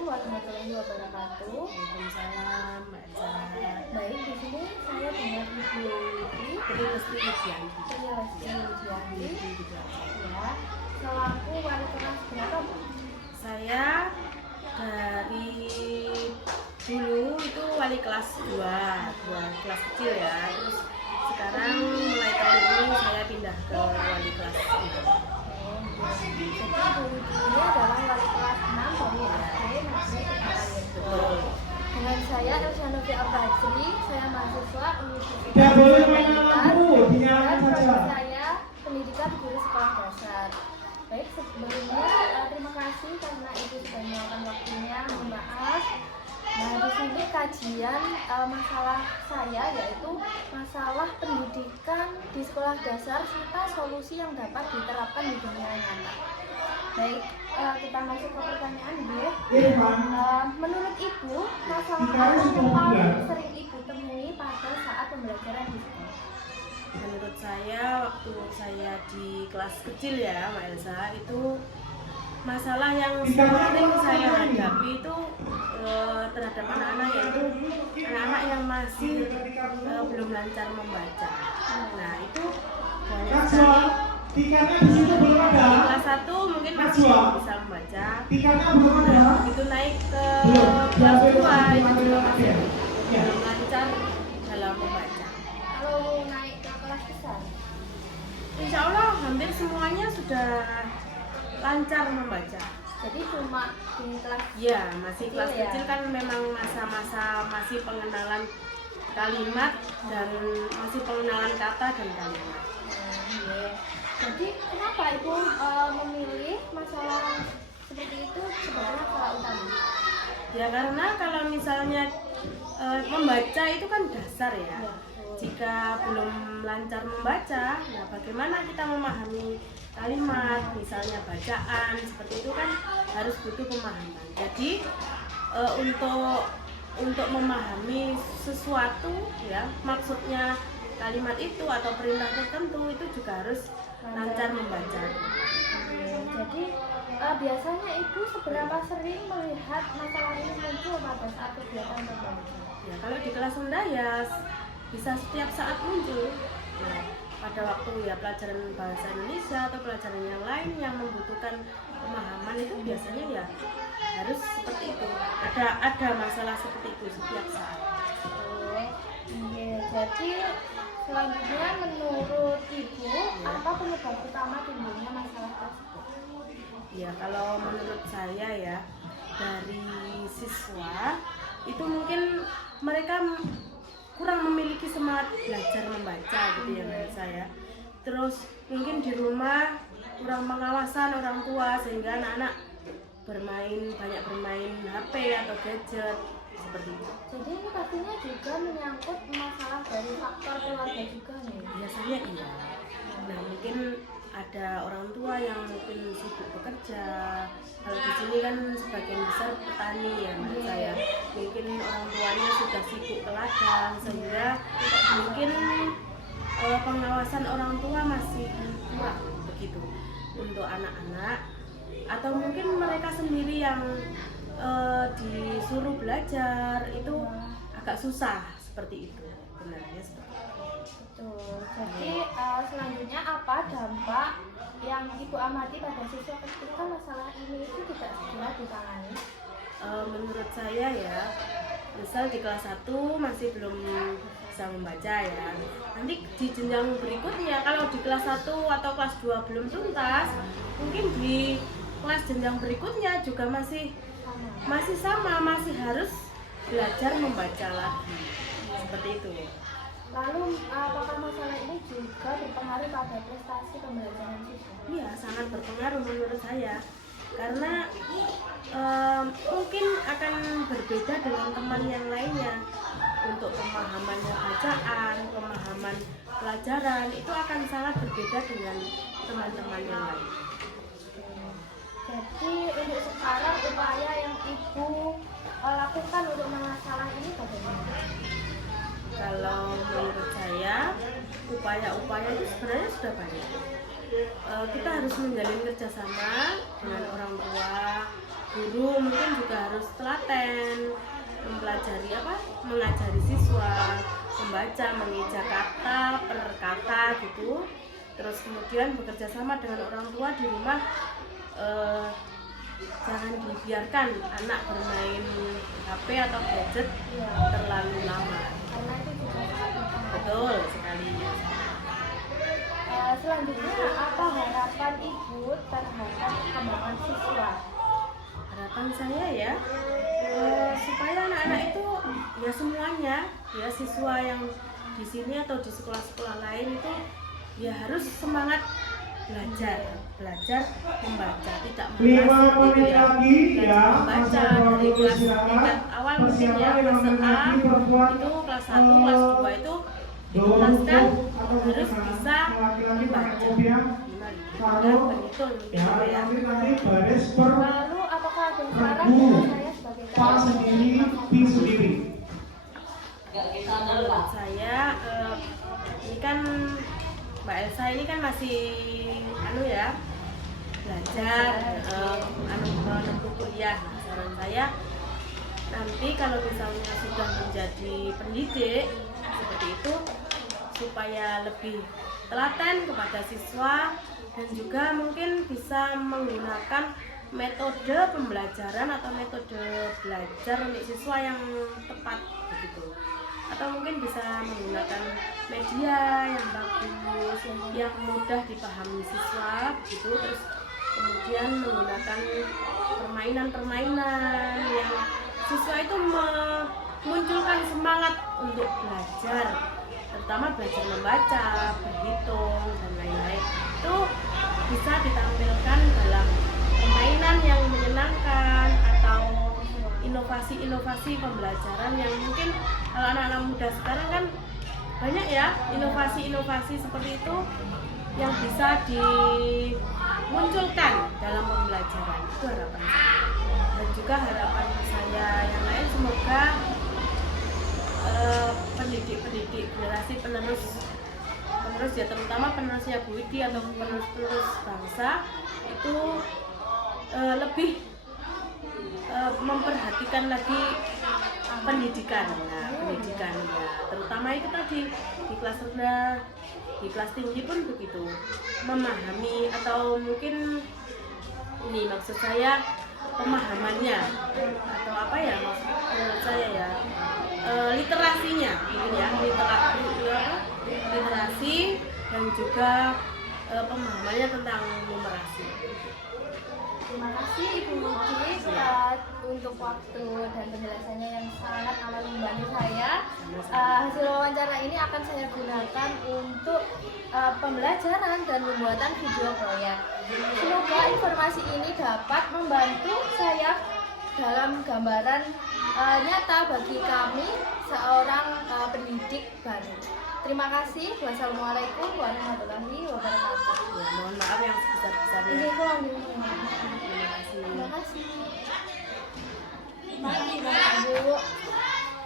Assalamualaikum warahmatullahi wabarakatuh. Waalaikumsalam, Mbak Elsa. Baik, di sini saya dengan Ibu Lutfi. Lesti Widianti. Iya, Lesti Widianti. Gitu aja. Ya, selaku wali kelas berapa, Bu? Saya dari dulu itu wali kelas 2 kelas kecil ya. Terus sekarang mulai tahun ini saya pindah ke wali kelas 6. Jadi Bu Lutfi ini adalah wali kelas 6 dari SD Negeri Tegalwaru. Betul. Dengan saya Elsyanovi Al-Fajri, saya mahasiswa Universitas Tidak boleh main Pendidikan lampu, dinyalakan dan prodi saja. saya pendidikan guru sekolah dasar. Baik, sebelumnya terima kasih karena Ibu sudah meluangkan waktunya. Mohon maaf. Nah, di sini kajian masalah saya yaitu masalah pendidikan di sekolah dasar serta solusi yang dapat diterapkan di dunia nyata. Baik, kita masuk ke pertanyaan Bu. Menurut Ibu, masalah apa yang paling sering Ibu temui pada saat pembelajaran di sekolah? Menurut saya waktu saya di kelas kecil ya, Mbak Elsa, itu masalah yang sering saya hadapi itu terhadap anak-anak, yaitu anak-anak yang masih belum lancar membaca. Nah itu banyak sekali. Tiketnya di situ belum Di ada. kelas 1 mungkin masih bisa membaca. Tiketnya belum ada. Begitu naik ke Belum. kelas 2 itu juga masih Ya. belum lancar dalam membaca. Kalau naik ke kelas besar, Insya Allah hampir semuanya sudah lancar membaca. jadi cuma di kelas Ya, masih kelas Kecil ya? kecil kan memang masa-masa masih pengenalan kalimat dan masih pengenalan kata dan kalimat. Iya. Jadi kenapa Ibu memilih masalah seperti itu sebagai masalah utama? Ya karena kalau misalnya membaca itu kan dasar ya. Ya, Jika belum lancar membaca, ya bagaimana kita memahami kalimat, misalnya bacaan seperti itu kan harus butuh pemahaman. Jadi untuk memahami sesuatu ya, maksudnya kalimat itu atau perintah tertentu itu juga harus lancar membaca. Jadi biasanya Ibu seberapa sering melihat masalah ini muncul pada saat kegiatan pembelajaran? Ya kalau di kelas rendah ya bisa setiap saat muncul. Nah, pada waktu ya pelajaran bahasa Indonesia atau pelajaran yang lain yang membutuhkan pemahaman itu biasanya ya harus seperti itu. Ada masalah seperti itu setiap saat. Oh, iya. Jadi selanjutnya menurut Ibu apa penyebab utama timbulnya masalah tersebut? Ya kalau menurut saya ya dari siswa itu mungkin mereka kurang memiliki semangat belajar membaca gitu ya menurut saya. Terus mungkin di rumah kurang pengawasan orang tua sehingga anak-anak banyak bermain HP atau gadget seperti itu. Jadi ini pastinya juga menyangkut masalah dari faktor keluarga juga nih. Biasanya iya. Nah mungkin ada orang tua yang mungkin sibuk bekerja. Kalau di sini kan sebagian besar petani ya menurut saya. Mungkin orang tuanya sudah sibuk ke ladang sehingga mungkin pengawasan orang tua masih kurang begitu untuk anak-anak, atau mungkin mereka sendiri yang disuruh belajar itu agak susah seperti itu benarnya seperti itu. Betul. Jadi selanjutnya apa dampak yang Ibu amati pada siswa ketika masalah ini itu tidak segera ditangani? Menurut saya ya, misal di kelas 1 masih belum bisa membaca ya, nanti di jenjang berikutnya kalau di kelas 1 atau kelas 2 belum tuntas, mungkin di kelas jenjang berikutnya juga masih sama, masih harus belajar membaca lagi seperti itu. Lalu apakah masalah ini juga berpengaruh pada prestasi pembelajaran siswa? Iya, sangat berpengaruh menurut saya. Karena mungkin akan berbeda dengan teman yang lainnya. Untuk pemahamannya bacaan, pemahaman pelajaran itu akan sangat berbeda dengan teman-teman yang lain. Jadi untuk sekarang upaya yang Ibu lakukan untuk masalah ini bagaimana? Kalau menurut saya upaya-upaya itu sebenarnya sudah banyak. Kita harus menjalin kerjasama dengan orang tua, guru mungkin juga harus telaten mengajari siswa membaca, mengeja kata per kata gitu. Terus kemudian bekerja sama dengan orang tua di rumah, jangan dibiarkan anak bermain HP atau gadget terlalu lama. Karena itu juga sangat penting. Betul sekali. Selanjutnya, apa harapan ibu terhadap perkembangan siswa? Harapan saya ya, supaya anak-anak itu ya semuanya ya siswa yang di sini atau di sekolah-sekolah lain itu ya harus semangat belajar membaca, tidak 5 malas gitu menit ya. lagi ya, Membaca masih ada dari waktu kelas istirahat. tingkat awal mungkin ya, Persiapan kelas 5 menit A lagi perempuan itu kelas 1, kelas 2 itu ditugaskan harus bisa membaca, dan berhitung ya, gitu ya. nanti baris per Lalu, apakah ada saran Regu. dari saya sebagai Pak sendiri, Pi sendiri. Menurut saya ini kan Mbak Elsa ini kan masih belajar menempuh kuliah. Saran saya nanti kalau misalnya sudah menjadi pendidik seperti itu, supaya lebih telaten kepada siswa dan juga mungkin bisa menggunakan metode pembelajaran atau metode belajar untuk siswa yang tepat begitu. Atau mungkin bisa menggunakan media yang bagus, yang mudah dipahami siswa begitu. Terus kemudian menggunakan permainan-permainan yang siswa itu memunculkan semangat untuk belajar, terutama belajar membaca, berhitung dan lain-lain. Itu bisa ditampilkan dalam permainan yang menyenangkan atau inovasi-inovasi pembelajaran yang mungkin kalau anak-anak muda sekarang kan banyak ya inovasi-inovasi seperti itu yang bisa dimunculkan dalam pembelajaran. Itu harapan saya. Dan juga harapan saya yang lain, semoga pendidik generasi penerus ya, terutama penerusnya Bu Widi atau penerus bangsa itu lebih memperhatikan lagi pendidikan ya, terutama itu tadi di kelas rendah, di kelas tinggi pun begitu, memahami atau mungkin ini maksud saya pemahamannya atau apa ya menurut saya ya, literasinya mungkin ya, literasi dan juga pemahamannya tentang numerasi. Terima kasih Ibu Widi untuk waktu dan penjelasannya yang sangat amat membantu saya. Hasil wawancara ini akan saya gunakan untuk pembelajaran dan pembuatan video proyek. Semoga informasi ini dapat membantu saya dalam gambaran nyata bagi kami seorang pendidik baru. Terima kasih. Wassalamualaikum warahmatullahi wabarakatuh.